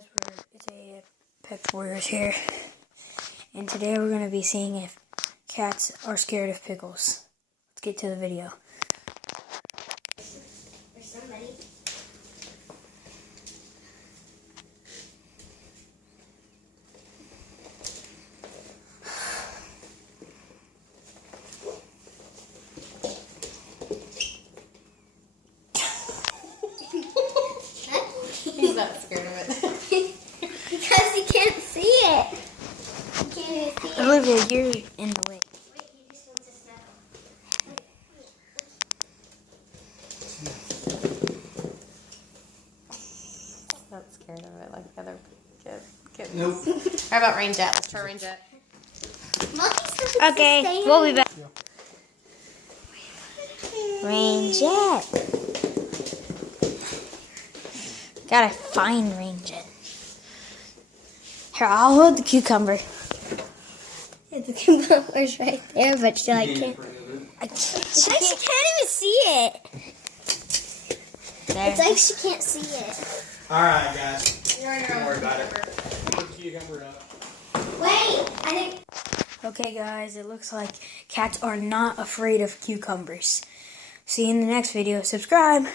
guys, it's a Pet Warriors here, and today we're going to be seeing if cats are scared of pickles. Let's get to the video. There's somebody. He's not scared of it. Because he can't see it. He can't even see it. Olivia, you're in the way. Wait, he just wants to snuggle. Not scared of it like the other kids. Nope. How about Rain Jet? Let's try Rain Jet. Okay, we'll be back. Rain Jet. Gotta find Rain Jet. Here, I'll hold the cucumber. Yeah, the cucumber's right there, but she can't. She It's like she can't even see it. There. It's like she can't see it. Alright, guys. You're on your Don't own. worry about it. Put the cucumber up. Wait, I think. Okay, guys, it looks like cats are not afraid of cucumbers. See you in the next video. Subscribe.